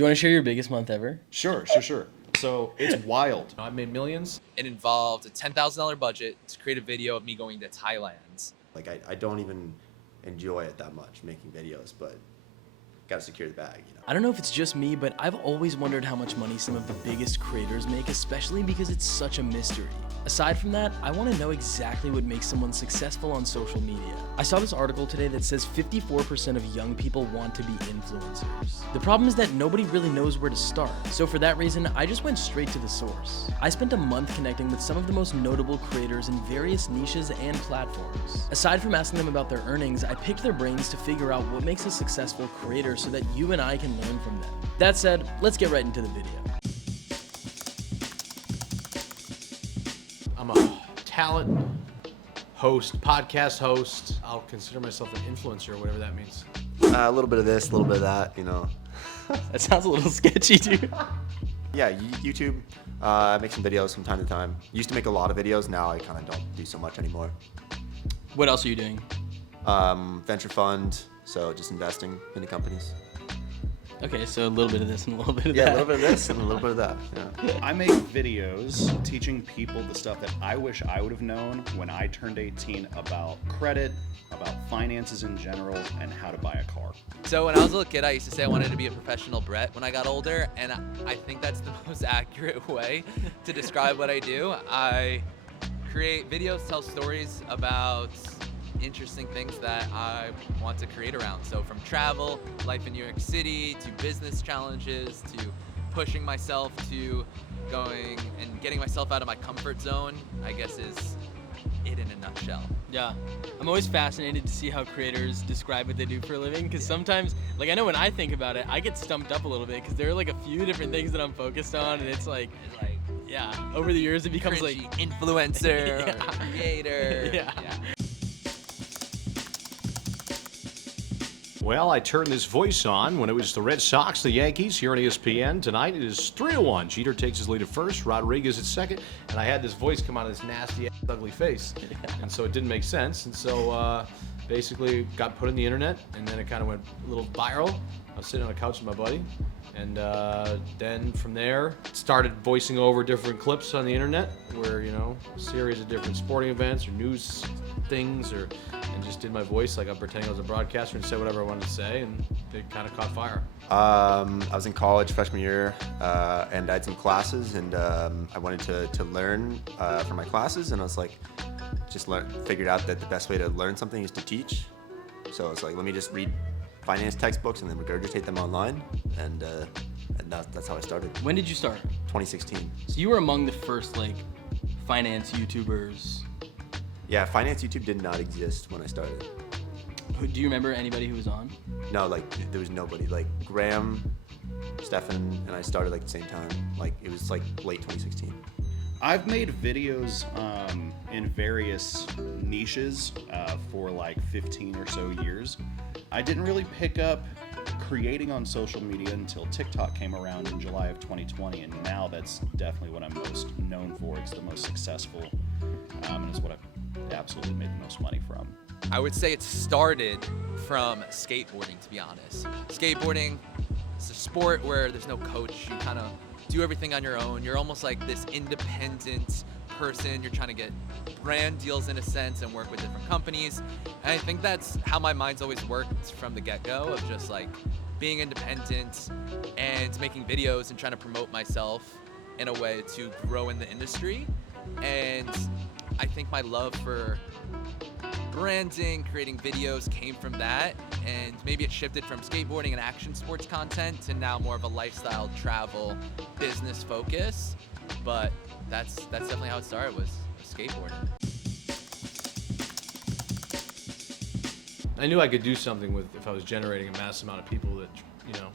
Do you want to share your biggest month ever? Sure. So it's wild. I've made millions. It involved a $10,000 budget to create a video of me going to Thailand. Like I don't even enjoy it that much, making videos, but gotta secure the bag, you know. I don't know if it's just me, but I've always wondered how much money some of the biggest creators make, especially because it's such a mystery. Aside from that, I want to know exactly what makes someone successful on social media. I saw this article today that says 54% of young people want to be influencers. The problem is that nobody really knows where to start. So for that reason, I just went straight to the source. I spent a month connecting with some of the most notable creators in various niches and platforms. Aside from asking them about their earnings, I picked their brains to figure out what makes a successful creator so that you and I can learn from them. That said, let's get right into the video. I'm a talent host, podcast host. I'll consider myself an influencer, whatever that means. A little bit of this, a little bit of that, you know. That sounds a little sketchy, dude. Yeah, YouTube. I make some videos from time to time. Used to make a lot of videos. Now I kind of don't do so much anymore. What else are you doing? Venture fund, so just investing into companies. Okay, so a little bit of this and a little bit of that. Yeah, a little bit of this and a little bit of that. Yeah. I make videos teaching people the stuff that I wish I would have known when I turned 18 about credit, about finances in general, and how to buy a car. So when I was a little kid, I used to say I wanted to be a professional Brett when I got older, and I think that's the most accurate way to describe what I do. I create videos, tell stories about interesting things that I want to create around. So from travel, life in New York City, to business challenges, to pushing myself, to going and getting myself out of my comfort zone, I guess is it in a nutshell. Yeah, I'm always fascinated to see how creators describe what they do for a living, because sometimes, like, I know when I think about it, I get stumped up a little bit because there are like a few different things that I'm focused on, and it's like yeah, over the years it becomes Cringy like influencer, Yeah. or creator. Yeah. Well, I turned this voice on when it was the Red Sox, the Yankees, here on ESPN. Tonight it is 3-1. Jeter takes his lead at first, Rodriguez at second, and I had this voice come out of this nasty, ugly face. And so it didn't make sense. And so basically got put in the internet, and then it kind of went a little viral. I was sitting on a couch with my buddy. And then from there, started voicing over different clips on the internet where, you know, a series of different sporting events or news things, and just did my voice like I'm pretending I was a broadcaster and said whatever I wanted to say, and it kind of caught fire. I was in college freshman year, and I had some classes, and I wanted to learn from my classes, and I was like, figured out that the best way to learn something is to teach. So I was like, let me just read finance textbooks and then regurgitate them online, and that's how I started. When did you start? 2016. So you were among the first like finance YouTubers. Yeah, finance YouTube did not exist when I started. Do you remember anybody who was on? No, like there was nobody. Like Graham, Stefan, and I started like the same time. Like it was like late 2016. I've made videos in various niches for like 15 or so years. I didn't really pick up creating on social media until TikTok came around in July of 2020, and now that's definitely what I'm most known for. It's the most successful, and is what I've absolutely made the most money from. I would say it started from skateboarding, to be honest. Skateboarding is a sport where there's no coach. You kind of do everything on your own. You're almost like this independent person. You're trying to get brand deals in a sense and work with different companies. And I think that's how my mind's always worked from the get-go, of just like being independent and making videos and trying to promote myself in a way to grow in the industry. And I think my love for branding, creating videos came from that, and maybe it shifted from skateboarding and action sports content to now more of a lifestyle, travel, business focus. But that's definitely how it started, was skateboarding. I knew I could do something with if I was generating a mass amount of people that, you know,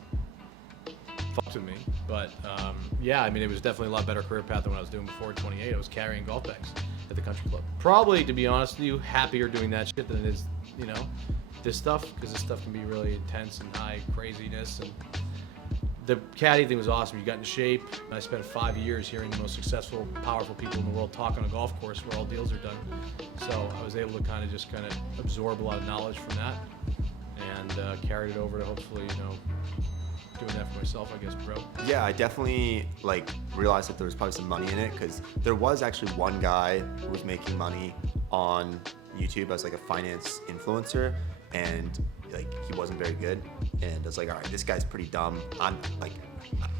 fucked with me. But yeah, I mean, it was definitely a lot better career path than what I was doing before. At 28, I was carrying golf bags at the country club. Probably, to be honest with you, happier doing that shit than it is, you know, this stuff, because this stuff can be really intense and high craziness. And the caddy thing was awesome. You got in shape. I spent 5 years hearing the most successful, powerful people in the world talk on a golf course where all deals are done. So I was able to kind of absorb a lot of knowledge from that, and carried it over to hopefully, you know, doing that for myself, I guess, bro. Yeah, I definitely like realized that there was probably some money in it, because there was actually one guy who was making money on YouTube as like a finance influencer, and like he wasn't very good. And I was like, all right, this guy's pretty dumb. I'm like,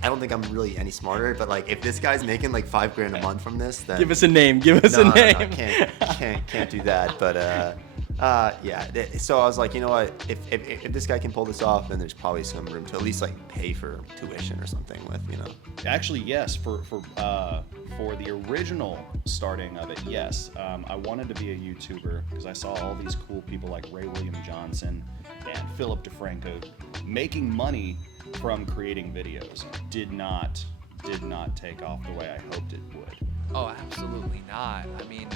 I don't think I'm really any smarter, but like if this guy's making like $5,000 a month from this, then Give us a name. Give us a name. No, can't do that. But yeah. So I was like, you know what? If this guy can pull this off, then there's probably some room to at least like pay for tuition or something with, you know. Actually, yes. For the original starting of it, yes. I wanted to be a YouTuber because I saw all these cool people like Ray William Johnson and Philip DeFranco making money from creating videos. Did not take off the way I hoped it would. Oh, absolutely not. I mean,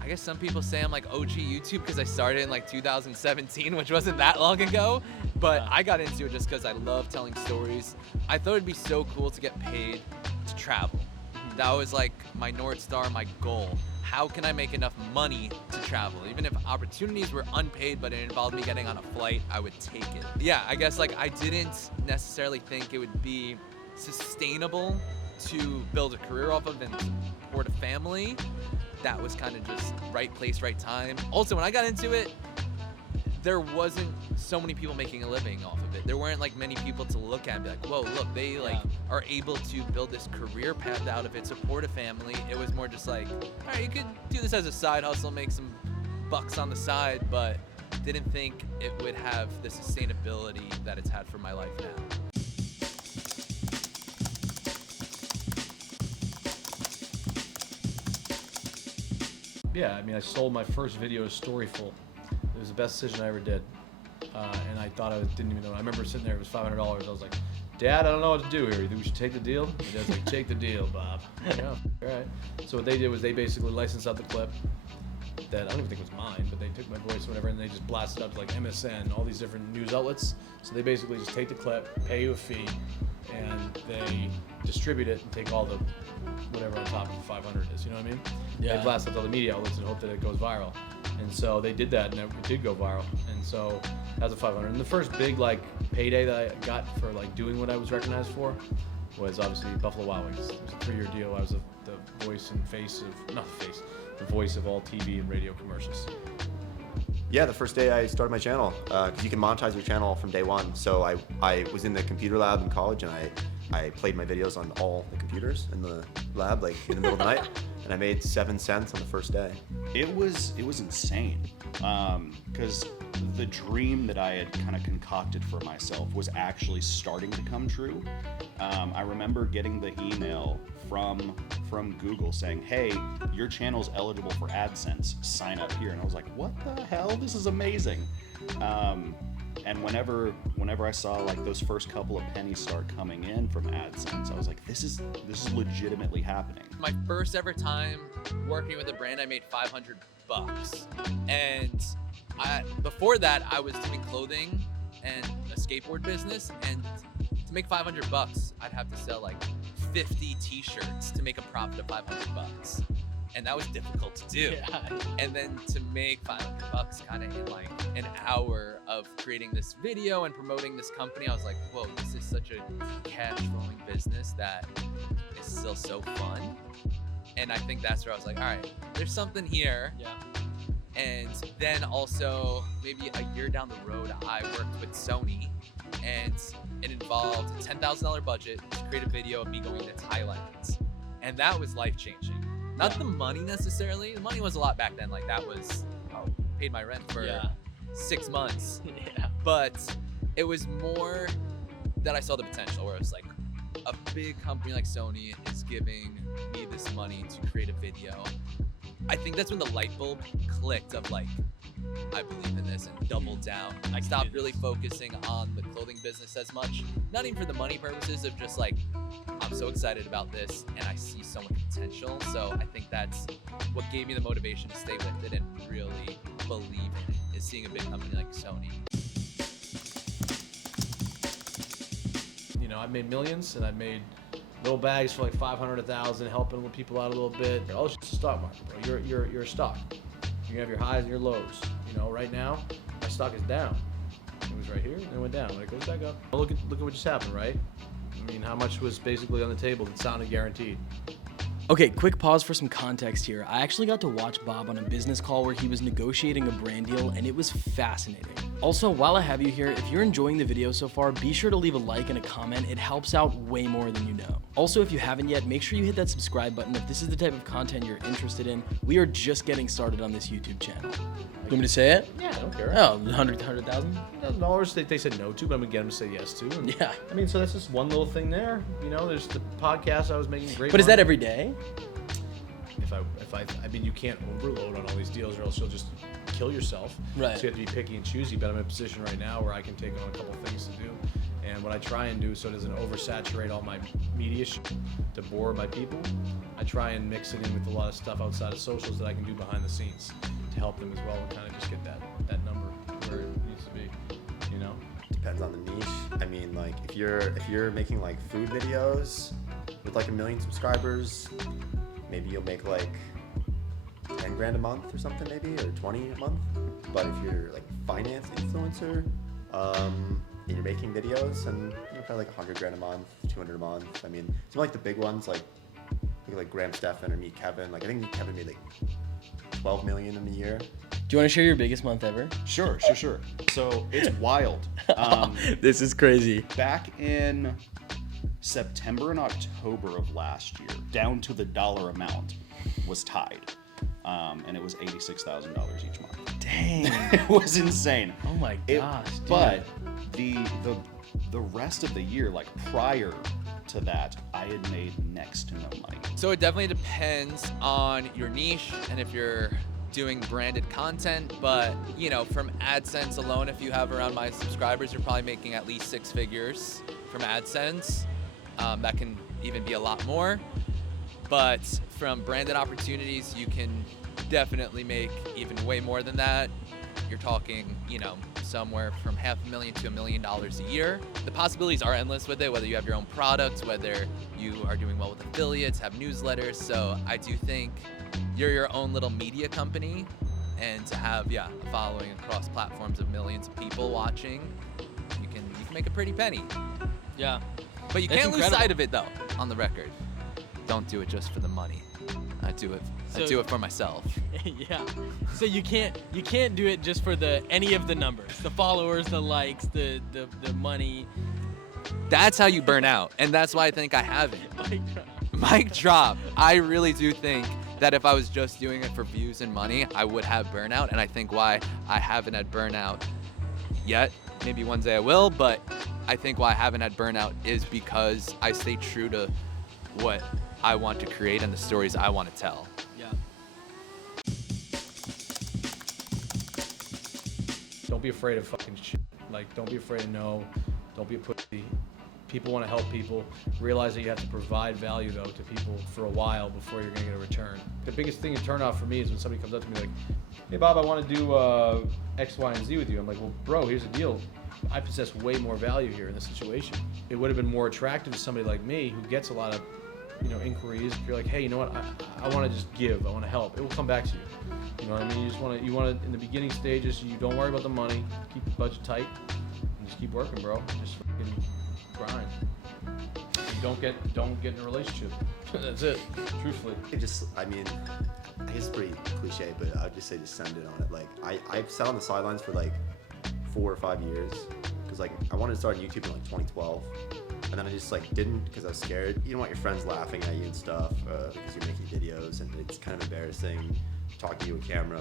I guess some people say I'm like OG YouTube because I started in like 2017, which wasn't that long ago. But I got into it just because I love telling stories. I thought it'd be so cool to get paid to travel. That was like my North Star, my goal. How can I make enough money to travel? Even if opportunities were unpaid, but it involved me getting on a flight, I would take it. Yeah, I guess like I didn't necessarily think it would be sustainable to build a career off of and support a family. That was kind of just right place, right time. Also, when I got into it, there wasn't so many people making a living off of it. There weren't like many people to look at and be like, whoa, look, they like are able to build this career path out of it, support a family. It was more just like, all right, you could do this as a side hustle, make some bucks on the side, but didn't think it would have the sustainability that it's had for my life now. Yeah, I mean, I sold my first video as Storyful. It was the best decision I ever did. And I thought didn't even know. I remember sitting there, it was $500. I was like, Dad, I don't know what to do here. You think we should take the deal? And Dad's like, take the deal, Bob. Yeah, all right. So what they did was they basically licensed out the clip that I don't even think was mine, but they took my voice or whatever, and they just blasted up to like MSN, all these different news outlets. So they basically just take the clip, pay you a fee, and they distribute it and take all the whatever on top of the 500 is, you know what I mean? Yeah. They blast up to all the media outlets and hope that it goes viral. And so they did that, and it did go viral. And so that was a 500. And the first big like payday that I got for like doing what I was recognized for was obviously Buffalo Wild Wings. It was a 3-year deal. I was the voice and face of, not the face, the voice of all TV and radio commercials. Yeah, the first day I started my channel, because you can monetize your channel from day one. So I was in the computer lab in college, and I played my videos on all the computers in the lab, like in the middle of the night, and I made 7 cents on the first day. It was insane, because the dream that I had kind of concocted for myself was actually starting to come true. I remember getting the email from Google saying, hey, your channel's eligible for AdSense, sign up here. And I was like, what the hell? This is amazing. And whenever I saw like those first couple of pennies start coming in from AdSense, I was like, this is legitimately happening. My first ever time working with a brand, I made $500. And before that, I was doing clothing and a skateboard business. And to make $500, I'd have to sell like 50 t-shirts to make a profit of $500. And that was difficult to do. Yeah. And then to make $500 kind of in like an hour of creating this video and promoting this company, I was like, whoa, this is such a cash flowing business that is still so fun. And I think that's where I was like, all right, there's something here. Yeah. And then also maybe a year down the road, I worked with Sony, and it involved a $10,000 budget to create a video of me going to Thailand. And that was life-changing. Not the money necessarily. The money was a lot back then. Like that was, paid my rent for 6 months. Yeah. But it was more that I saw the potential, where it was like a big company like Sony is giving me this money to create a video. I think that's when the light bulb clicked of like, I believe in this, and doubled down. I stopped really focusing on the clothing business as much, not even for the money purposes of just like, I'm so excited about this and I see so much potential. So I think that's what gave me the motivation to stay with it and really believe in it, is seeing a big company like Sony. You know, I've made millions, and I've made little bags for like 500, 1,000, helping people out a little bit. Oh, it's just a stock market, bro. You're a stock. You have your highs and your lows. You know, right now, my stock is down. It was right here, and it went down. When it goes back up, well, look at what just happened, right? I mean, how much was basically on the table that sounded guaranteed? Okay, quick pause for some context here. I actually got to watch Bob on a business call where he was negotiating a brand deal, and it was fascinating. Also, while I have you here, if you're enjoying the video so far, be sure to leave a like and a comment. It helps out way more than you know. Also, if you haven't yet, make sure you hit that subscribe button if this is the type of content you're interested in. We are just getting started on this YouTube channel. You want me to say it? Yeah, I don't care. Oh, $100,000? $1,000 they said no to, but I'm gonna get them to say yes to. And, Yeah. I mean, so that's just one little thing there. You know, there's the podcast I was making great. But is that money. every day? I mean, you can't overload on all these deals, or else you'll just kill yourself. Right. So you have to be picky and choosy. But I'm in a position right now where I can take on a couple things to do, and what I try and do so it doesn't oversaturate all my media to bore my people. I try and mix it in with a lot of stuff outside of socials that I can do behind the scenes to help them as well, and kind of just get that number where it needs to be. You know. Depends on the niche. I mean, like if you're making like food videos with like 1 million subscribers, maybe you'll make like 10 grand a month or something, maybe, or 20 a month. But if you're like finance influencer, and you're making videos, and probably like 100 grand a month, 200 a month. I mean, some like the big ones, like Graham Stephan or Meet Kevin. Like I think Meet Kevin made like 12 million in a year. Do you want to share your biggest month ever? Sure. So it's wild. This is crazy. Back in September and October of last year, down to the dollar amount, was tied. And it was $86,000 each month. Dang. It was insane. Oh my gosh, dude. But the rest of the year, like prior to that, I had made next to no money. So it definitely depends on your niche and if you're doing branded content, but you know, from AdSense alone, if you have around my subscribers, you're probably making at least 6 figures from AdSense. That can even be a lot more, but from branded opportunities, you can definitely make even way more than that. You're talking, you know, somewhere from $500,000 to $1 million a year. The possibilities are endless with it, whether you have your own products, whether you are doing well with affiliates, have newsletters. So I do think you're your own little media company, and to have, a following across platforms of millions of people watching, you can make a pretty penny. Yeah. But you That's can't lose incredible. sight of it though, on the record. Don't do it just for the money. I do it for myself. Yeah. So you can't do it just for any of the numbers, the followers, the likes, the money. That's how you burn out, and that's why I think I haven't. Mic drop. I really do think that if I was just doing it for views and money, I would have burnout, and I think why I haven't had burnout yet, maybe one day I will, but I think why I haven't had burnout is because I stay true to what I want to create and the stories I want to tell. Yeah. Don't be afraid of fucking shit. Like, don't be afraid of no. Don't be a pussy. People want to help people. Realize that you have to provide value, though, to people for a while before you're going to get a return. The biggest thing to turn off for me is when somebody comes up to me like, hey, Bob, I want to do X, Y, and Z with you. I'm like, well, bro, here's the deal. I possess way more value here in this situation. It would have been more attractive to somebody like me who gets a lot of, inquiries. If you're like, hey, you know what? I want to just give. I want to help. It will come back to you. You know what I mean? You want to in the beginning stages. You don't worry about the money. Keep the budget tight, and just keep working, bro. Just fucking grind. And don't get in a relationship. That's it. Truthfully. I guess it's pretty cliche, but I'd just say just send it on it. Like I sat on the sidelines for like 4 or 5 years because like I wanted to start YouTube in like 2012, and then I just like didn't because I was scared. You don't want your friends laughing at you and stuff because you're making videos, and it's kind of embarrassing talking to a camera.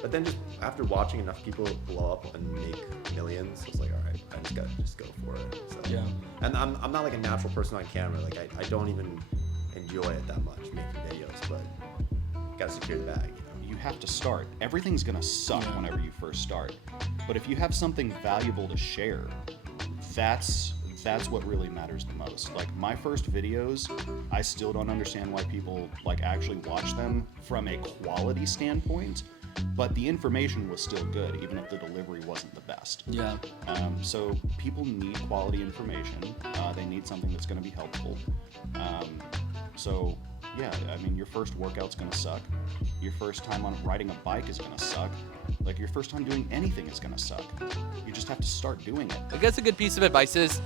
But then just after watching enough people blow up and make millions, I was like, all right, I just gotta go for it. So, Yeah. And I'm not like a natural person on camera. Like I don't even enjoy it that much making videos, but gotta secure the bag. You have to start. Everything's gonna suck whenever you first start. But if you have something valuable to share, that's what really matters the most. Like my first videos, I still don't understand why people like actually watch them from a quality standpoint, but the information was still good, even if the delivery wasn't the best. Yeah. So people need quality information. They need something that's going to be helpful. So Yeah, I mean, your first workout's gonna suck. Your first time on riding a bike is gonna suck. Like, your first time doing anything is gonna suck. You just have to start doing it. I guess a good piece of advice is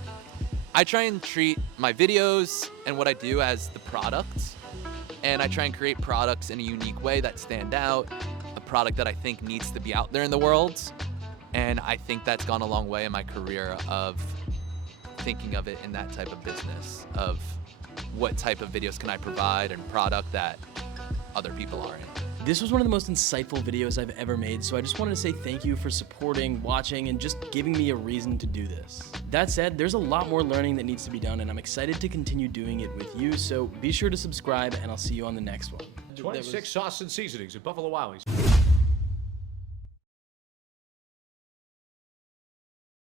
I try and treat my videos and what I do as the product. And I try and create products in a unique way that stand out, a product that I think needs to be out there in the world. And I think that's gone a long way in my career of thinking of it in that type of business, of what type of videos can I provide and product that other people aren't. This was one of the most insightful videos I've ever made, so I just wanted to say thank you for supporting, watching, and just giving me a reason to do this. That said, there's a lot more learning that needs to be done, and I'm excited to continue doing it with you, so be sure to subscribe, and I'll see you on the next one. 26 sauce and seasonings at Buffalo Wild Wings.